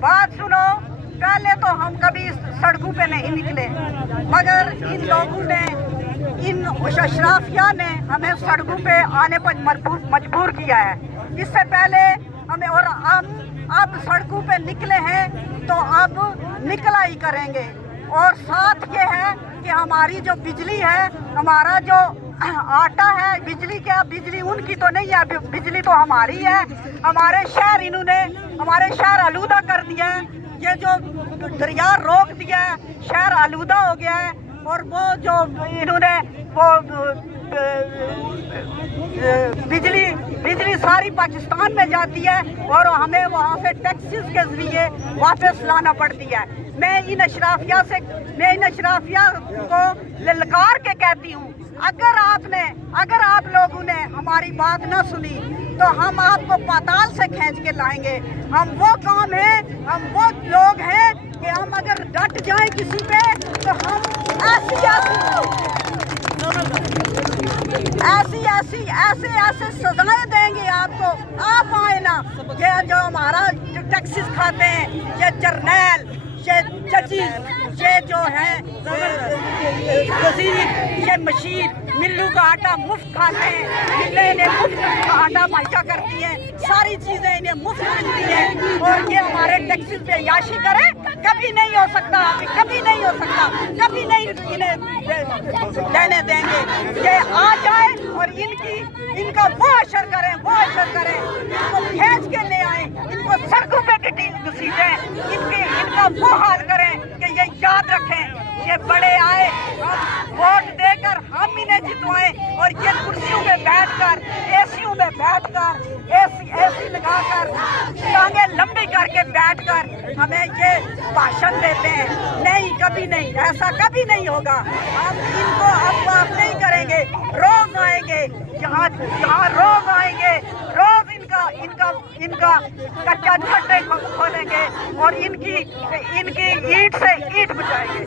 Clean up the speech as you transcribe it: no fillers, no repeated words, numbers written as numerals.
बात सुनो, पहले तो हम कभी सड़कों पे नहीं निकले, मगर इन लोगों ने, इन अशराफिया ने हमें सड़कों पे आने पर मजबूर किया है। इससे पहले हमें, और हम अब सड़कों पे निकले हैं तो अब निकला ही करेंगे। और साथ ये है कि हमारी जो बिजली है, हमारा जो आटा है, बिजली क्या, बिजली उनकी तो नहीं है, बिजली तो हमारी है। हमारे शहर, इन्होंने हमारे शहर आलूदा कर दिया है। ये जो दरिया रोक दिया है, शहर आलूदा हो गया है। और वो जो इन्होंने वो बिजली सारी पाकिस्तान में जाती है और हमें वहाँ से टैक्सेस के जरिए वापस लाना पड़ती है। मैं इन अशराफिया को ललकार के कहती हूँ, अगर आप लोगों ने हमारी बात न सुनी तो हम आपको पाताल से खींच के लाएंगे। हम वो कौम हैं, हम वो लोग हैं कि हम अगर डट जाएं किसी पे तो हम ऐसे सजाएं देंगे आपको। आप आए ना, ये जो हमारा जो टैक्सेस खाते हैं, ये जर्नैल, ये जजेस, ये जो है वजीर, ये मशीन, मिल्लू का आटा मुफ्त खाते हैं, मिलें इन्हें मुफ्त आटा मुहैया करती हैं, सारी चीज़ें इन्हें मुफ्त मिलती हैं। और ये हमारे टैक्सेस पे याशी करें, कभी नहीं हो सकता, कभी नहीं हो सकता, कभी नहीं इन्हें देने देंगे। ये आ जाए और इनका वो असर करें, इनको खींच के ले आए, इनको सड़कों पे घसीटें, इनका वो हाल करें कि ये याद रखें, ये बड़े आए, हम वोट देकर हम इन्हें जितवाएं और ये कुर्सियों में बैठकर, एसीओं में बैठकर, एसी लगाकर, टांगे लंबी करके बैठकर हमें ये भाषण देते हैं। नहीं, कभी नहीं, ऐसा कभी नहीं होगा। हम इनको अब माफ नहीं करेंगे। रोज आएंगे यहाँ रोज आएंगे, रोज इनका कच्चा झट्टे खोलेंगे और इनकी ईंट से ईंट बचाएंगे।